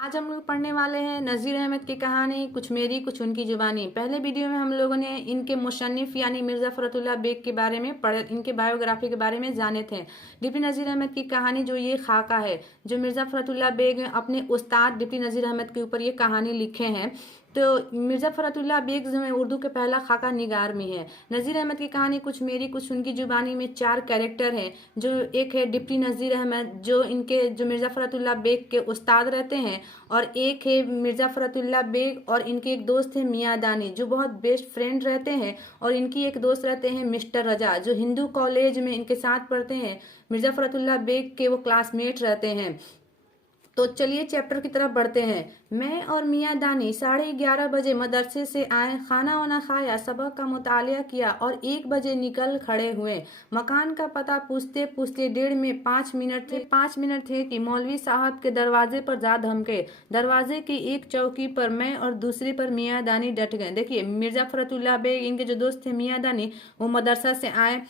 आज हम लोग पढ़ने वाले हैं नज़ीर अहमद की कहानी कुछ मेरी कुछ उनकी जुबानी। पहले वीडियो में हम लोगों ने इनके मुसन्निफ यानी मिर्ज़ा फ़खरुल्लाह बेग के बारे में पढ़े, इनके बायोग्राफी के बारे में जाने थे। डिप्टी नज़ीर अहमद की कहानी जो ये खाका है, जो मिर्ज़ा फ़खरुल्लाह बेग अपने उस्ताद डिप्टी नज़ीर अहमद के ऊपर ये कहानी लिखे हैं। तो मिर्ज़ा फ़खरुल्लाह बेग जो है उर्दू के पहला खाका निगार में है। नज़ीर अहमद की कहानी कुछ मेरी कुछ उनकी जुबानी में 4 कैरेक्टर हैं। जो एक है डिप्टी नज़ीर अहमद, जो मिर्ज़ा फ़खरुल्लाह बेग के उस्ताद रहते हैं, और एक है मिर्ज़ा फ़खरुल्लाह बेग और इनके एक दोस्त है मियाँ दानी, जो बहुत बेस्ट फ्रेंड रहते हैं। और इनकी एक दोस्त रहते हैं मिस्टर रजा, जो हिंदू कॉलेज में इनके साथ पढ़ते हैं। मिर्ज़ा फ़खरुल्लाह बेग के वो क्लासमेट रहते हैं। तो चलिए चैप्टर की तरफ बढ़ते हैं। मैं और मियाँ दानी 11:30 बजे मदरसे से आए, खाना वाना खाया, सबक का मुतालिया किया और 1 बजे निकल खड़े हुए। मकान का पता पूछते पूछते 5 मिनट थे कि मौलवी साहब के दरवाजे पर जा धमके। दरवाजे की एक चौकी पर मैं और दूसरी पर मियाँ दानी डट गए। देखिए, मिर्ज़ा फ़खरुल्लाह बेग, इनके जो दोस्त थे मियाँ दानी, वो मदरसा से आए,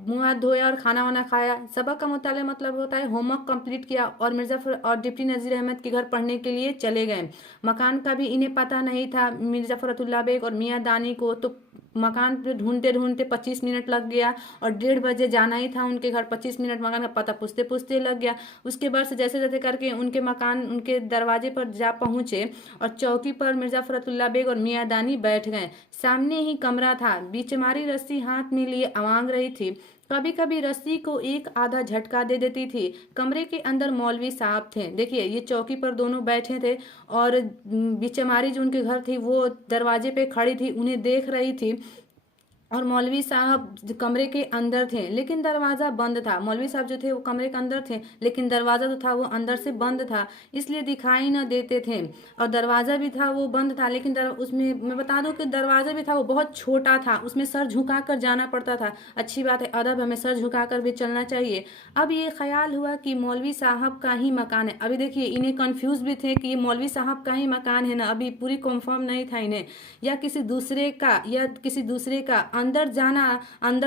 मुँह हाथ धोया और खाना वाना खाया। सबक का मुतालिया मतलब होता है होमवर्क कंप्लीट किया और और डिप्टी नज़ीर अहमद के घर पढ़ने के लिए चले गए। मकान का भी इन्हें पता नहीं था मिर्ज़ा फ़खरुल्लाह बेग और मियाँ दानी को। तो मकान पे ढूंढते ढूंढते 25 मिनट लग गया और 1:30 बजे जाना ही था उनके घर। 25 मिनट मकान का पता पूछते पूछते लग गया। उसके बाद से जैसे जैसे करके उनके दरवाजे पर जा पहुंचे और चौकी पर मिर्ज़ा फ़खरुल्लाह बेग और मियाँ दानी बैठ गए। सामने ही कमरा था, बीचमारी रस्सी हाथ में लिए अवांग रही थी। कभी कभी रस्सी को एक आधा झटका दे देती थी। कमरे के अंदर मौलवी साहब थे। देखिए, ये चौकी पर दोनों बैठे थे और बिचमारी जो उनके घर थी वो दरवाजे पे खड़ी थी, उन्हें देख रही थी। और मौलवी साहब कमरे के अंदर थे लेकिन दरवाज़ा बंद था। मौलवी साहब जो थे वो कमरे के अंदर थे लेकिन दरवाज़ा जो था वो अंदर से बंद था, इसलिए दिखाई न देते थे। और दरवाज़ा भी था वो बंद था, लेकिन उसमें मैं बता दूं कि दरवाज़ा भी था वो बहुत छोटा था, उसमें सर झुका कर जाना पड़ता था। अच्छी बात है, अदब, हमें सर झुका कर भी चलना चाहिए। अब ये ख्याल हुआ कि मौलवी साहब का ही मकान है। अभी देखिए, इन्हें कन्फ्यूज़ भी थे कि ये मौलवी साहब का ही मकान है ना, अभी पूरी कंफर्म नहीं था इन्हें, या किसी दूसरे का। अंदर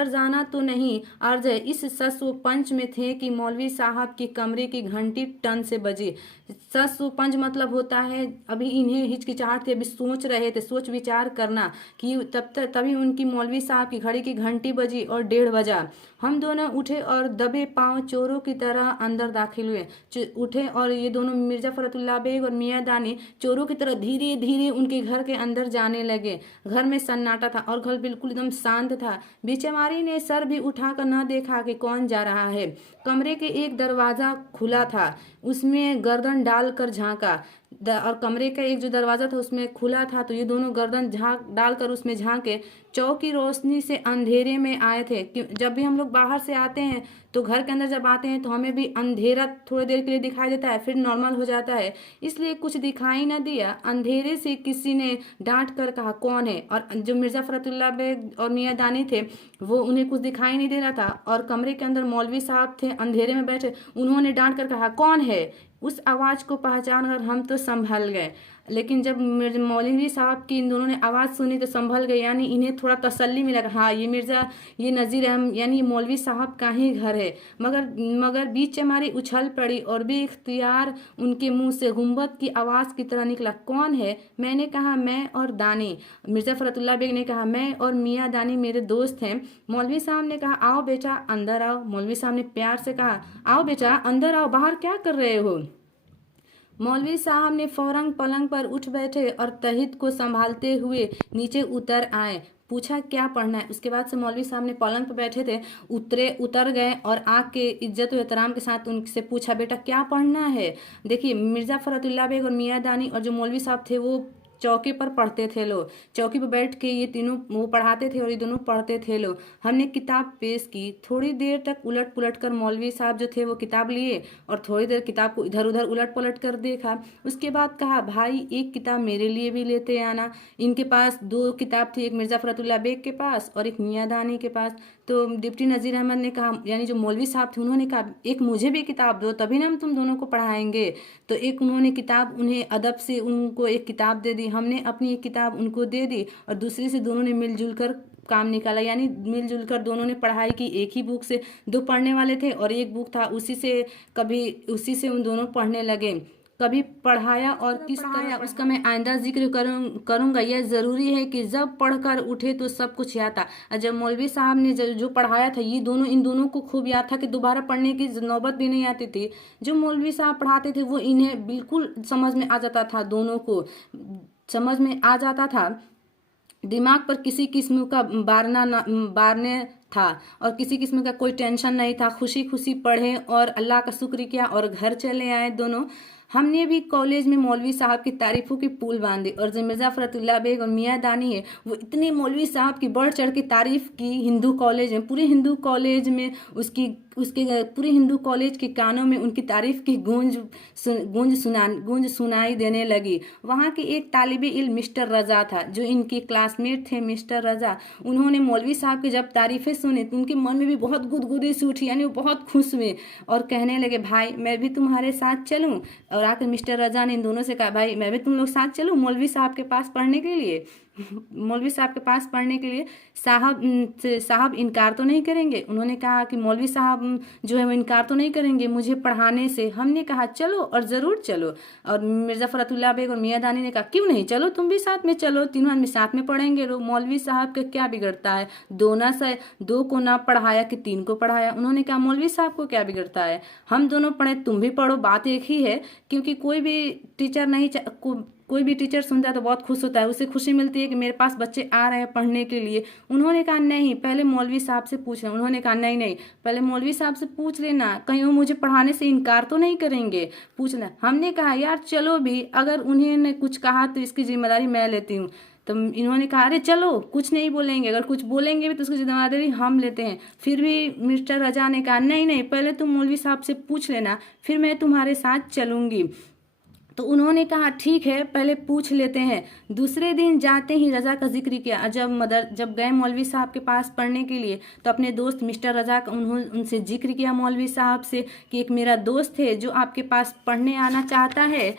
जाना तो नहीं अर्ज है। इस सस व पंच में थे कि मौलवी साहब की कमरे की घंटी टन से बजी। सस व पंच मतलब होता है, अभी इन्हें हिचकिचाहट थी, अभी सोच रहे थे, सोच विचार करना कि तभी उनकी मौलवी साहब की घड़ी की घंटी बजी और 1:30 बजा। हम दोनों उठे और दबे पांव चोरों की तरह अंदर दाखिल हुए। उठे और ये दोनों मिर्ज़ा फ़खरुल्लाह बेग और मियाँ दानी चोरों की तरह धीरे धीरे उनके घर के अंदर जाने लगे। घर में सन्नाटा था और घर बिल्कुल एकदम शांत था। बेचमारी ने सर भी उठाकर न देखा कि कौन जा रहा है। कमरे के एक दरवाजा खुला था, उसमें गर्दन डालकर झांका। और कमरे का एक जो दरवाजा था उसमें खुला था, तो ये दोनों गर्दन झांक डालकर उसमें झांके। चौक की रोशनी से अंधेरे में आए थे। जब भी हम लोग बाहर से आते हैं तो घर के अंदर जब आते हैं तो हमें भी अंधेरा थोड़ी देर के लिए दिखाई देता है, फिर नॉर्मल हो जाता है, इसलिए कुछ दिखाई न दिया। अंधेरे से किसी ने डांट कर कहा, कौन है? और जो मिर्ज़ा फ़खरुल्लाह बेग और मियाँ दानी थे वो, उन्हें कुछ दिखाई नहीं दे रहा था। और कमरे के अंदर मौलवी साहब थे अंधेरे में बैठे, उन्होंने डांट कर कहा, कौन है? उस आवाज़ को पहचान कर हम तो संभल गए। लेकिन जब मौलवी साहब की इन दोनों ने आवाज़ सुनी तो संभल गए, यानी इन्हें थोड़ा तसल्ली मिला, हाँ ये नज़ीर अहमद यानी मौलवी साहब का ही घर है। मगर बीच हमारी उछल पड़ी और बेइख्तियार उनके मुंह से गुंबद की आवाज़ की तरह निकला, कौन है? मैंने कहा, मैं और दानी। मिर्ज़ा फ़खरुल्लाह बेग ने कहा, मैं और मियाँ दानी मेरे दोस्त हैं। मौलवी साहब ने कहा, आओ बेटा अंदर आओ। मौलवी साहब ने प्यार से कहा, आओ बेटा अंदर आओ, बाहर क्या कर रहे हो? मौलवी साहब ने फौरन पलंग पर उठ बैठे और तहिद को संभालते हुए नीचे उतर आए। पूछा, क्या पढ़ना है? उसके बाद से मौलवी साहब ने पलंग पर बैठे थे, उतर गए और आके इज्जत और एहतराम के साथ उनसे पूछा, बेटा क्या पढ़ना है? देखिए, मिर्ज़ा फ़खरुल्लाह बेग और मियाँ दानी और जो मौलवी साहब थे वो चौकी पर पढ़ते थे लोग। चौकी पर बैठ के ये तीनों वो पढ़ाते थे और ये दोनों पढ़ते थे लोग। हमने किताब पेश की। थोड़ी देर तक उलट पुलट कर मौलवी साहब जो थे वो किताब लिए और थोड़ी देर किताब को इधर उधर उलट पलट कर देखा। उसके बाद कहा, भाई एक किताब मेरे लिए भी लेते आना। इनके पास 2 किताब थी, एक मिर्ज़ा फ़खरुल्लाह बेग के पास और एक मियाँ दानी के पास। तो डिप्टी नज़ीर अहमद ने कहा, यानी जो मौलवी साहब थे उन्होंने कहा, एक मुझे भी किताब दो, तभी ना हम तुम दोनों को पढ़ाएंगे। तो एक उन्होंने किताब, उन्हें अदब से उनको एक किताब दे दी, हमने अपनी एक किताब उनको दे दी और दूसरी से दोनों ने मिलजुल कर काम निकाला। यानी मिलजुल कर दोनों ने पढ़ाई की। एक ही बुक से 2 पढ़ने वाले थे और एक बुक था, उसी से उन दोनों पढ़ने लगे। कभी पढ़ाया और किस तरह उसका मैं आइंदा जिक्र करूँगा। यह ज़रूरी है कि जब पढ़कर उठे तो सब कुछ याद था। और जब मौलवी साहब ने जो पढ़ाया था इन दोनों को खूब याद था कि दोबारा पढ़ने की नौबत भी नहीं आती थी। जो मौलवी साहब पढ़ाते थे वो इन्हें बिल्कुल समझ में आ जाता था, दोनों को समझ में आ जाता था। दिमाग पर किसी किस्म का बारने था और किसी किस्म का कोई टेंशन नहीं था। खुशी खुशी पढ़े और अल्लाह का शुक्र किया और घर चले आए दोनों। हमने भी कॉलेज में मौलवी साहब की तारीफों की पुल बांधी और जो मिर्ज़ा फ़रतुल्लाह बेग और मियाँ दानी है वो इतने मौलवी साहब की बढ़ चढ़ के तारीफ की हिंदू कॉलेज में, पूरे हिंदू कॉलेज में उसके पूरे हिंदू कॉलेज के कानों में उनकी तारीफ की गूंज सुनाई देने लगी। वहाँ के एक तालिबे इल्म मिस्टर रजा था जो इनके क्लासमेट थे। मिस्टर रजा, उन्होंने मौलवी साहब की जब तारीफें सुनी तो उनके मन में भी बहुत गुदगुदी सी उठी, यानी वो बहुत खुश हुए और कहने लगे भाई मैं भी तुम्हारे साथ चलूं। और आकर मिस्टर रजा ने इन दोनों से कहा भाई मैं भी तुम लोग साथ चलूं मौलवी साहब के पास पढ़ने के लिए। मौलवी साहब के पास पढ़ने के लिए साहब इनकार तो नहीं करेंगे। उन्होंने कहा कि मौलवी साहब जो है वो इनकार तो नहीं करेंगे मुझे पढ़ाने से। हमने कहा चलो और ज़रूर चलो। और मिर्ज़ा फ़रतुल्लाह बेग और मियाँ दानी ने कहा क्यों नहीं, चलो तुम भी साथ में चलो, तीनों आदमी साथ में पढ़ेंगे। मौलवी साहब का क्या बिगड़ता है, दो को ना पढ़ाया कि 3 को पढ़ाया। उन्होंने कहा मौलवी साहब को क्या बिगड़ता है, हम दोनों पढ़े तुम भी पढ़ो, बात एक ही है। क्योंकि कोई भी टीचर सुनता है तो बहुत खुश होता है, उसे खुशी मिलती है कि मेरे पास बच्चे आ रहे हैं पढ़ने के लिए। उन्होंने कहा नहीं पहले मौलवी साहब से पूछ लेना। उन्होंने कहा नहीं पहले मौलवी साहब से पूछ लेना, कहीं वो मुझे पढ़ाने से इनकार तो नहीं करेंगे, पूछना। हमने कहा यार चलो भी, अगर उन्होंने कुछ कहा तो इसकी जिम्मेदारी मैं लेती हूँ। तो इन्होंने कहा अरे चलो कुछ नहीं बोलेंगे, अगर कुछ बोलेंगे भी तो उसकी जिम्मेदारी हम लेते हैं। फिर भी मिस्टर रजा ने कहा नहीं पहले तुम मौलवी साहब से पूछ लेना फिर मैं तुम्हारे साथ चलूँगी। तो उन्होंने कहा ठीक है पहले पूछ लेते हैं। दूसरे दिन जाते ही रज़ा का जिक्र किया। जब गए मौलवी साहब के पास पढ़ने के लिए तो अपने दोस्त मिस्टर रज़ा का उनसे जिक्र किया मौलवी साहब से कि एक मेरा दोस्त है जो आपके पास पढ़ने आना चाहता है,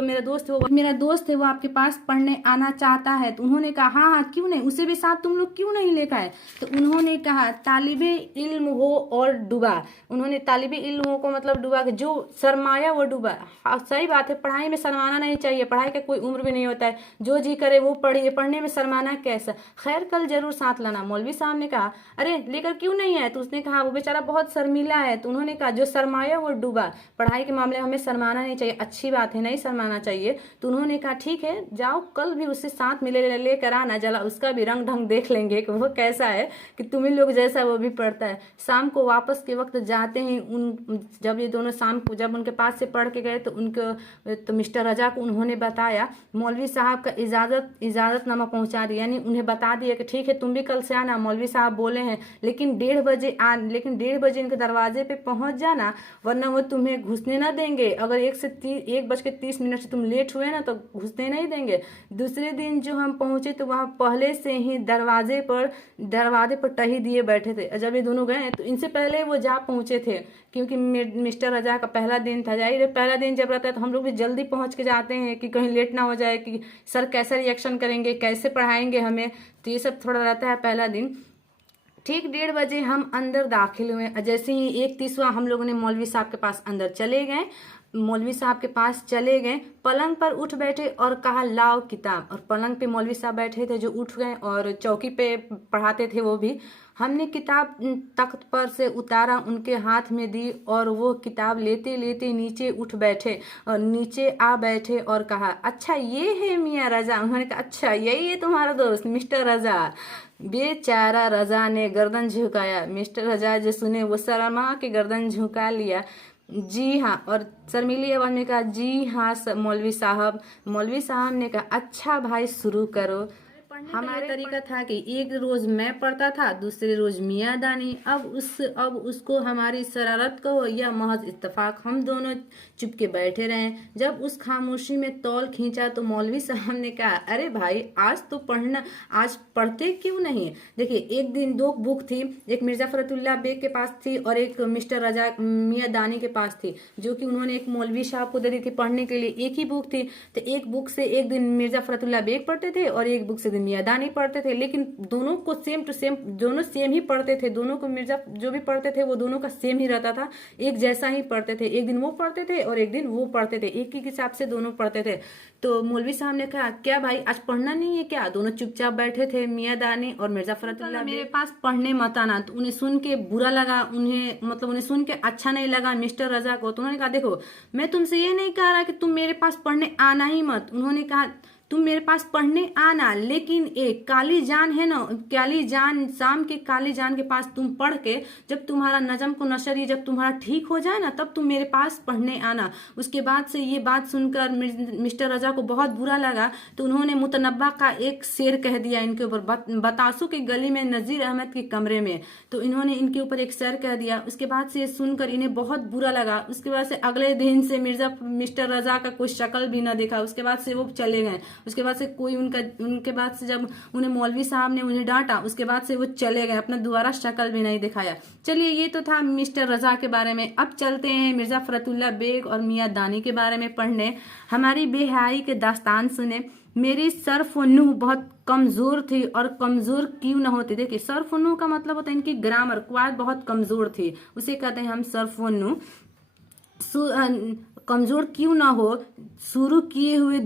मेरा दोस्त है वो आपके पास पढ़ने आना चाहता है। तो उन्होंने कहा हाँ क्यों नहीं, उसे भी साथ तुम लोग क्यों नहीं लेकर आए। तो उन्होंने कहा तालिबे इल्म हो और डूबा। उन्होंने तालिबे इल्म हो को मतलब डूबा, जो सरमाया वो डूबा। सही बात है, पढ़ाई में शर्माना नहीं चाहिए, पढ़ाई का कोई उम्र भी नहीं होता है, जो जी करे वो पढ़िए, पढ़ने में शर्माना कैसा। खैर कल जरूर साथ लाना। मौलवी साहब ने कहा अरे लेकर क्यों नहीं आए। तो उसने कहा वो बेचारा बहुत शर्मीला है। तो उन्होंने कहा जो शर्माया वो डूबा, पढ़ाई के मामले में हमें शर्माना नहीं चाहिए, अच्छी बात है नहीं शर्माना चाहिए। तो उन्होंने कहा ठीक है जाओ कल भी उससे साथ मिले लेकर आना, जला उसका भी रंग ढंग देख लेंगे कि वो कैसा है, कि तुम ही लोग जैसा वो भी पढ़ता है। शाम को वापस के वक्त जाते हैं जब ये दोनों शाम को जब उनके पास से पढ़ के गए तो मिस्टर रजा को उन्होंने बताया, मौलवी साहब का इजाज़तनामा पहुंचा दिया, यानी उन्हें बता दिया कि ठीक है तुम भी कल से आना, मौलवी साहब बोले हैं लेकिन 1:30 बजे इनके दरवाजे पे पहुंच जाना वरना वो तुम्हें घुसने ना देंगे। अगर 1:30 से तुम लेट हुए ना तो घुसने नहीं देंगे। दूसरे दिन जो हम पहुंचे तो वहाँ पहले से ही दरवाजे पर टही दिए बैठे थे। जब ये दोनों गए तो इनसे पहले वो जा पहुंचे थे, क्योंकि मिस्टर रजा का पहला दिन था। जाहिर है पहला दिन जब रहता है तो हम लोग भी जल्दी पहुंच के जाते हैं कि कहीं लेट ना हो जाए, कि सर कैसा रिएक्शन करेंगे, कैसे पढ़ाएंगे हमें, तो ये सब थोड़ा रहता है पहला दिन। ठीक 1:30 बजे हम अंदर दाखिल हुए। जैसे ही 1:30 हम लोगों ने मौलवी साहब के पास अंदर चले गए। मौलवी साहब के पास चले गए, पलंग पर उठ बैठे और कहा लाओ किताब। और पलंग पे मौलवी साहब बैठे थे जो उठ गए, और चौकी पे पढ़ाते थे वो भी। हमने किताब तख्त पर से उतारा, उनके हाथ में दी और वो किताब लेते लेते नीचे उठ बैठे और नीचे आ बैठे और कहा अच्छा ये है मियाँ रजा। उन्होंने कहा अच्छा यही है तुम्हारा दोस्त मिस्टर रजा। बेचारा रजा ने गर्दन झुकाया। मिस्टर रजा जो सुने वो शर्मा के गर्दन झुका लिया। जी हाँ, और शर्मीली आवाज में कहा जी हाँ मौलवी साहब। मौलवी साहब ने कहा अच्छा भाई शुरू करो। हमारे तरीका था कि एक रोज मैं पढ़ता था, दूसरे रोज मियाँ दानी। अब उसको हमारी शरारत कहो या महज इत्तेफाक, हम दोनों चुप के बैठे रहे। जब उस खामोशी में तौल खींचा तो मौलवी साहब ने कहा अरे भाई आज पढ़ते क्यों नहीं। देखिए एक दिन 2 बुक थी, एक मिर्जा फरतुल्लाह बेग के पास थी और एक मिस्टर रजा मियाँ दानी के पास थी, जो कि उन्होंने एक मौलवी साहब को दे दी थी पढ़ने के लिए। एक ही बुक थी, तो एक बुक से एक दिन मिर्जा फरतुल्लाह बेग पढ़ते थे और एक बुक से दिन मियादानी पढ़ते थे, लेकिन दोनों को सेम टू सेम, दोनों सेम ही पढ़ते थे, दोनों को मिर्जा जो भी पढ़ते थे वो दोनों का सेम ही रहता था, एक जैसा ही पढ़ते थे। एक दिन वो पढ़ते थे और एक दिन वो पढ़ते थे, एक ही हिसाब से दोनों पढ़ते थे। तो मौलवी साहब ने कहा, क्या भाई आज पढ़ना नहीं है क्या? दोनों चुपचाप बैठे थे, मियादानी और मिर्जा फरतुल्लाह मेरे पास पढ़ने मत आना। तो उन्हें सुन के बुरा लगा, उन्हें मतलब उन्हें सुन के अच्छा नहीं लगा मिस्टर रजा को। तो उन्होंने कहा, देखो मैं तुमसे ये नहीं कह रहा कि तुम मेरे पास पढ़ने आना ही मत। उन्होंने कहा तुम मेरे पास पढ़ने आना, लेकिन एक काली जान है ना, काली जान, शाम के काली जान के पास तुम पढ़ के जब तुम्हारा नजम को नशर जब तुम्हारा ठीक हो जाए ना, तब तुम मेरे पास पढ़ने आना। उसके बाद से ये बात सुनकर मिस्टर रजा को बहुत बुरा लगा। तो उन्होंने मुतनब्बा का एक शेर कह दिया इनके ऊपर, बतासों की गली में नजीर अहमद के कमरे में। तो इन्होंने इनके ऊपर एक शेर कह दिया। उसके बाद से ये सुनकर इन्हें बहुत बुरा लगा। उसके बाद से अगले दिन से मिस्टर रजा का कोई शक्ल भी ना देखा। उसके बाद से वो चले गए। उसके बाद से कोई उनके बाद से जब उन्हें मौलवी साहब ने उन्हें डांटा, उसके बाद से वो चले गए, अपना दोबारा शक्ल भी नहीं दिखाया। चलिए, ये तो था मिस्टर रजा के बारे में। अब चलते हैं मिर्जा फरतुल्लाह बेग और मियां दानी के बारे में पढ़ने। हमारी बेहयाई के दास्तान सुने। मेरी सर्फ व नुह बहुत कमजोर थी, और कमजोर क्यों ना होती। देखिए, सर्फ व नुह का मतलब होता है इनकी ग्रामर क्वाद बहुत कमजोर थी, उसे कहते हैं हम सर्फ व नुह। कमजोर क्यों ना हो, शुरू किए हुए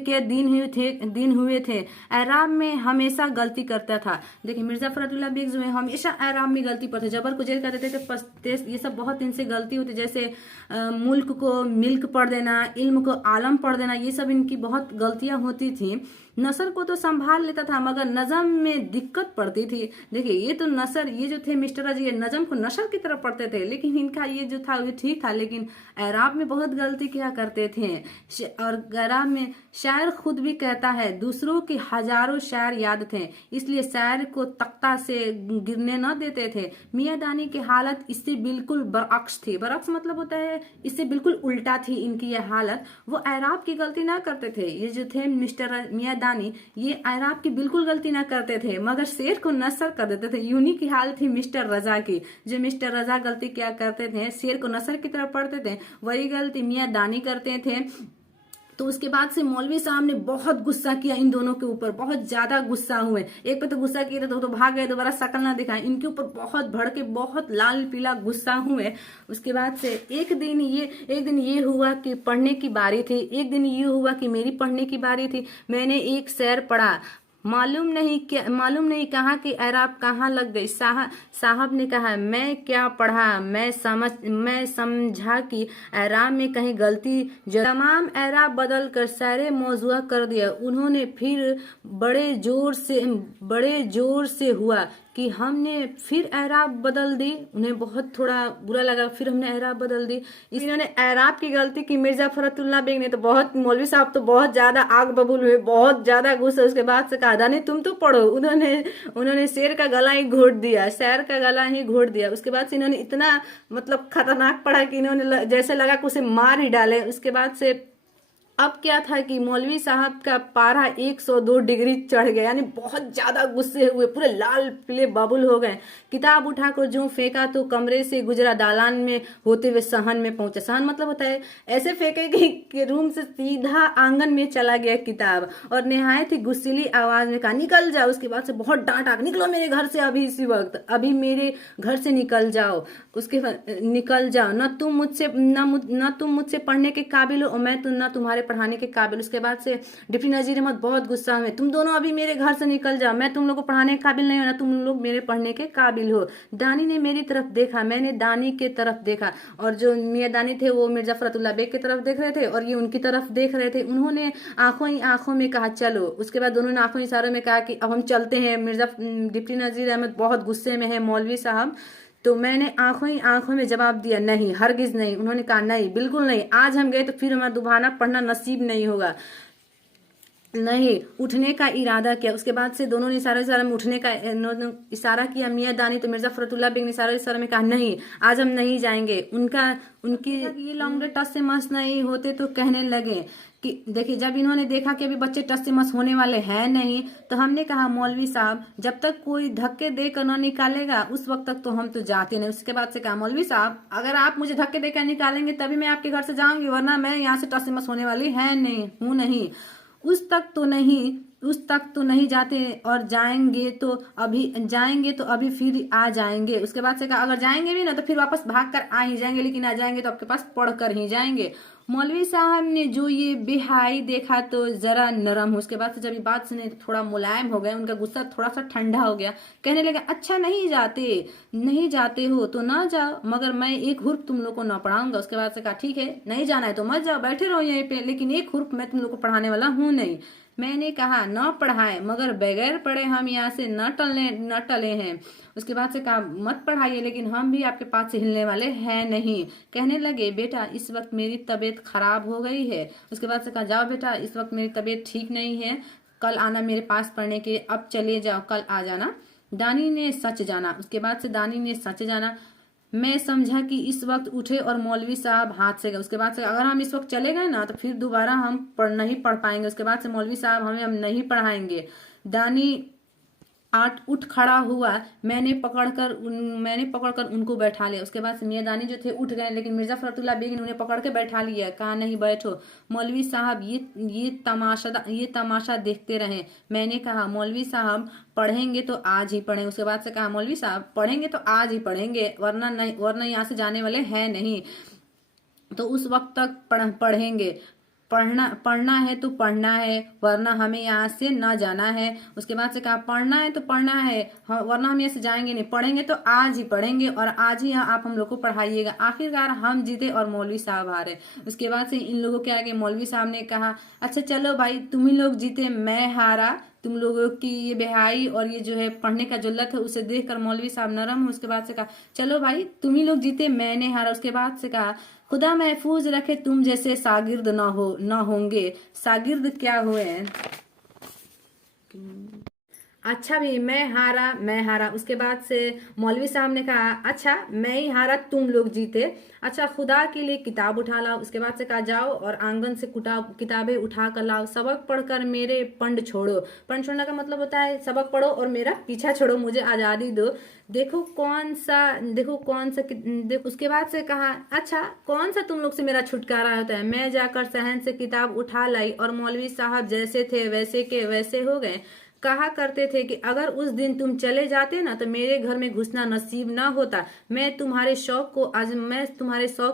के दिन हुए थे। एराब में हमेशा गलती करता था। देखिए, मिर्जा फरतुल्लाह बेग जो है हमेशा एराब में गलती करते, जबर को जेल करते थे, पस्ते, ये सब बहुत इनसे गलती होती। जैसे मुल्क को मिल्क पढ़ देना, इल्म को आलम पढ़ देना, ये सब इनकी बहुत गलतियां होती थी। नसर को तो संभाल लेता था, मगर नजम में दिक्कत पड़ती थी। देखिए, ये तो नसर, ये जो थे मिस्टर जी, नजम को नशर की तरफ पढ़ते थे, लेकिन इनका ये जो था वो ठीक था, लेकिन एराब में बहुत गलती किया करते थे। और एराब में शायर खुद भी कहता है, दूसरों के हजारों शायर याद थे, इसलिए शायर को तख्ता से गिरने न देते थे। मियां दानी की हालत इससे बिल्कुल बरअक्स थी। बरअक्स मतलब होता है इससे बिल्कुल उल्टा थी इनकी यह हालत। वो एराब की गलती ना करते थे। ये जो थे मिस्टर मियां दानी, ये एराब की बिल्कुल गलती ना करते थे, मगर शेर को नसर कर देते थे। यूनी की हाल थी मिस्टर रजा की। जो मिस्टर रजा गलती क्या करते थे, शेर को नसर की तरफ पढ़ते थे, वही गलती मियां दानी करते थे। तो उसके बाद से मौलवी साहब ने बहुत गुस्सा किया इन दोनों के ऊपर, बहुत ज्यादा गुस्सा हुए। एक पे तो गुस्सा किए थे तो भाग गए, दोबारा शकल ना दिखाए, इनके ऊपर बहुत भड़के, बहुत लाल पीला गुस्सा हुए। उसके बाद से एक दिन ये हुआ कि पढ़ने की बारी थी। एक दिन ये हुआ कि मेरी पढ़ने की बारी थी। मैंने एक शेर पढ़ा, मालूम नहीं कहाँ की एराब कहाँ लग गई। साहब ने कहा, मैं क्या पढ़ा, मैं समझा कि एराब में कहीं गलती। तमाम एराब बदल कर सारे मौजूआ कर दिया। उन्होंने फिर बड़े जोर से हुआ कि हमने फिर एराब बदल दी। उन्हें बहुत थोड़ा बुरा लगा, फिर हमने एराब बदल दी। इन्होंने एराब की गलती की मिर्जा फरतुल्लाह बेग ने। तो बहुत मौलवी साहब तो बहुत ज्यादा आग बबूल हुए, बहुत ज्यादा गुस्सा। उसके बाद से कहा, दानी तुम तो पढ़ो। उन्होंने शेर का गला ही घोट दिया, शेर का गला ही घोट दिया। उसके बाद से इन्होंने इतना मतलब खतरनाक पढ़ा कि इन्होंने जैसे लगा कि उसे मार ही डाले। उसके बाद से अब क्या था कि मौलवी साहब का पारा 102 डिग्री चढ़ गया, यानी बहुत ज्यादा गुस्से हुए, पूरे लाल पीले बाबुल हो गए। किताब उठाकर जो फेंका तो कमरे से गुजरा, दालान में होते हुए सहन में पहुंचा। सहन मतलब होता है ऐसे फेंके कि रूम से सीधा आंगन में चला गया किताब, और निहायत ही गुस्सीली आवाज में कहा, निकल जाओ। उसके बाद से बहुत डांटा, निकलो मेरे घर से अभी, इसी वक्त, अभी मेरे घर से निकल जाओ। उसके निकल जाओ, न तुम मुझसे पढ़ने के काबिल हो, और मैं न तुम्हारे पढ़ाने के काबिल। उसके बाद से डिप्टी नजीर अहमद बहुत गुस्सा हुए, तुम दोनों अभी मेरे घर से निकल जाओ, मैं तुम लोग को पढ़ाने के काबिल नहीं हो, ना तुम लोग मेरे पढ़ने के काबिल हो। दानी ने मेरी तरफ देखा, मैंने दानी के तरफ देखा, और जो मियां दानी थे वो मिर्जा फरतुल्लाह बेग की तरफ देख रहे थे और ये उनकी तरफ देख रहे थे। उन्होंने आंखों ही आंखों में कहा, चलो। उसके बाद दोनों ने आंखों ही इशारों में कहा कि अब हम चलते हैं। डिप्टी नजीर अहमद बहुत गुस्से में है मौलवी साहब। तो मैंने आंखों ही आंखों में जवाब दिया, नहीं, हरगिज नहीं। उन्होंने कहा, नहीं, बिल्कुल नहीं, आज हम गए तो फिर हमारा दोबारा पढ़ना नसीब नहीं होगा। नहीं, उठने का इरादा किया। उसके बाद से दोनों ने इशारा में उठने का इशारा किया। मियां दानी तो मिर्जा फरतुल्लाह बेग ने इशारा में कहा, नहीं, आज हम नहीं जाएंगे। उनकी ये लौंडे टस से मस नहीं होते तो कहने लगे कि देखिए, जब इन्होंने देखा कि अभी बच्चे टस से मस होने वाले हैं नहीं, तो हमने कहा, मौलवी साहब, जब तक कोई धक्के देकर न निकालेगा उस वक्त तक तो हम तो जाते नहीं। उसके बाद से कहा, मौलवी साहब, अगर आप मुझे धक्के देकर निकालेंगे तभी मैं आपके घर से जाऊंगी, वरना मैं यहाँ से टस से मस होने वाली है नहीं। उस तक तो नहीं। उस तक तो नहीं जाते, और जाएंगे तो अभी फिर आ जाएंगे। उसके बाद से कहा अगर जाएंगे भी ना तो फिर वापस भाग कर आ ही जाएंगे, लेकिन आ जाएंगे तो आपके पास पढ़ कर ही जाएंगे। मौलवी साहब ने जो ये बेहाई देखा तो जरा नरम हो। उसके बाद से जब ये बात सुने तो थोड़ा मुलायम हो गए, उनका गुस्सा थोड़ा सा ठंडा हो गया। कहने लगे अच्छा नहीं जाते हो तो ना जाओ, मगर मैं एक हुर्फ तुम लोग को ना पढ़ाऊंगा। उसके बाद से कहा ठीक है, नहीं जाना है तो मत जाओ, बैठे रहो यहीं पे, लेकिन एक हुर्फ मैं तुम लोग को पढ़ाने वाला हूं नहीं। मैंने कहा न पढ़ाए, मगर बगैर पढ़े हम यहाँ से न टले हैं। उसके बाद से कहा मत पढ़ाइए, लेकिन हम भी आपके पास से हिलने वाले हैं नहीं। कहने लगे बेटा इस वक्त मेरी तबीयत खराब हो गई है। उसके बाद से कहा जाओ बेटा इस वक्त मेरी तबीयत ठीक नहीं है, कल आना मेरे पास पढ़ने के, अब चले जाओ कल आ जाना। दानी ने सच जाना। उसके बाद से दानी ने सच जाना। मैं समझा कि इस वक्त उठे और मौलवी साहब हाथ से गए। उसके बाद से अगर हम इस वक्त चले गए ना तो फिर दोबारा हम नहीं पढ़ पाएंगे। उसके बाद से मौलवी साहब हम नहीं पढ़ाएंगे। दानी उठ खड़ा हुआ। मैंने पकड़कर उनको बैठा लिया। उसके बाद से मियां दानी जो थे उठ गए, लेकिन मिर्जा फखरुल्लाह बेग ने उन्हें पकड़ के बैठा लिया। कहा नहीं बैठो मौलवी साहब, ये तमाशा देखते रहे। मैंने कहा मौलवी साहब पढ़ेंगे तो आज ही पढ़ेंगे। उसके बाद से कहा मौलवी साहब पढ़ेंगे तो आज ही पढ़ेंगे, वरना यहाँ से जाने वाले हैं नहीं, तो उस वक्त तक पढ़ेंगे। पढ़ना है तो पढ़ना है, वरना हमें यहाँ से न जाना है। उसके बाद से कहा पढ़ना है तो पढ़ना है, वरना हम यहाँ से जाएंगे नहीं, पढ़ेंगे तो आज ही पढ़ेंगे और आज ही आप हम लोग को पढ़ाइएगा। आखिरकार हम जीते और मौलवी साहब हारे। उसके बाद से इन लोगों के आगे मौलवी साहब ने कहा अच्छा चलो भाई तुम ही लोग जीते मैं हारा, तुम लोगों की ये बेहाई और ये जो है पढ़ने का जो लत है उसे देखकर मौलवी साहब नरम हो। उसके बाद से कहा चलो भाई तुम ही लोग जीते मैंने हारा। उसके बाद से कहा खुदा महफूज रखे तुम जैसे शागिर्द न होंगे। शागिर्द क्या हुए? अच्छा भी मैं हारा। उसके बाद से मौलवी साहब ने कहा अच्छा मैं ही हारा तुम लोग जीते, अच्छा खुदा के लिए किताब उठा लाओ। उसके बाद से कहा जाओ और आंगन से किताबें उठा कर लाओ, सबक पढ़कर मेरे पंड छोड़ो। पंड छोड़ने का मतलब होता है सबक पढ़ो और मेरा पीछा छोड़ो, मुझे आज़ादी दो। देखो उसके बाद से कहा अच्छा कौन सा तुम लोग से मेरा छुटकारा होता है। मैं जाकर सहन से किताब उठा लाई और मौलवी साहब जैसे थे वैसे के वैसे हो गए। कहा करते थे कि अगर उस दिन तुम चले जाते ना तो मेरे घर में घुसना नसीब ना होता। मैं तुम्हारे शौक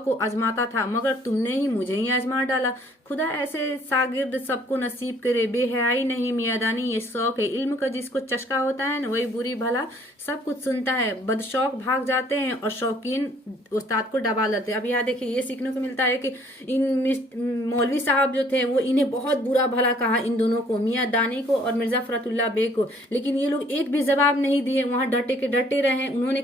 को आजमाता था, मगर तुमने ही मुझे ही आजमा डाला। खुदा ऐसे शागिर्द सबको नसीब करे। बेहयाई नहीं मियादानी ये शौक है। इल्म का जिसको चस्का होता है ना वही बुरी भला सब कुछ सुनता है। बदशौक भाग जाते हैं और शौकीन उस्ताद को दबा लेते हैं। अब यहाँ देखिए ये सीखने को मिलता है कि इन मौलवी साहब जो थे वो इन्हें बहुत बुरा भला कहा, इन दोनों को, मियां दानी को और मिर्जा फखरुल्लाह बेग को, लेकिन ये लोग एक भी जवाब नहीं दिए, वहां डटे के डटे रहे। उन्होंने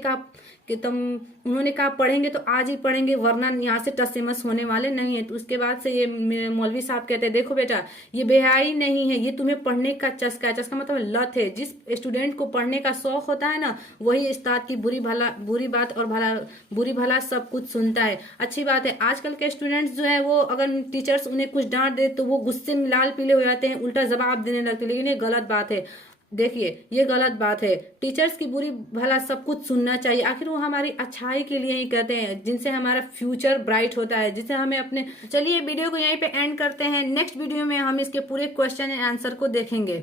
कहा पढ़ेंगे तो आज ही पढ़ेंगे, वरना यहाँ से टस से मस होने वाले नहीं है। तो उसके बाद से ये मौलवी साहब कहते हैं देखो बेटा ये बेहाई नहीं है, ये तुम्हें पढ़ने का चस्का है। चस्का मतलब लत है। जिस स्टूडेंट को पढ़ने का शौक होता है ना वही उस्ताद की बुरी बात और बुरी भला सब कुछ सुनता है। अच्छी बात है आजकल के स्टूडेंट्स जो है वो अगर टीचर्स उन्हें कुछ डांट दे तो वो गुस्से में लाल पीले हो जाते हैं, उल्टा जवाब देने लगते हैं, लेकिन ये गलत बात है। देखिए ये गलत बात है। टीचर्स की बुरी भला सब कुछ सुनना चाहिए, आखिर वो हमारी अच्छाई के लिए ही कहते हैं, जिनसे हमारा फ्यूचर ब्राइट होता है, जिससे हमें अपने। चलिए वीडियो को यहीं पे एंड करते हैं। नेक्स्ट वीडियो में हम इसके पूरे क्वेश्चन एंड आंसर को देखेंगे।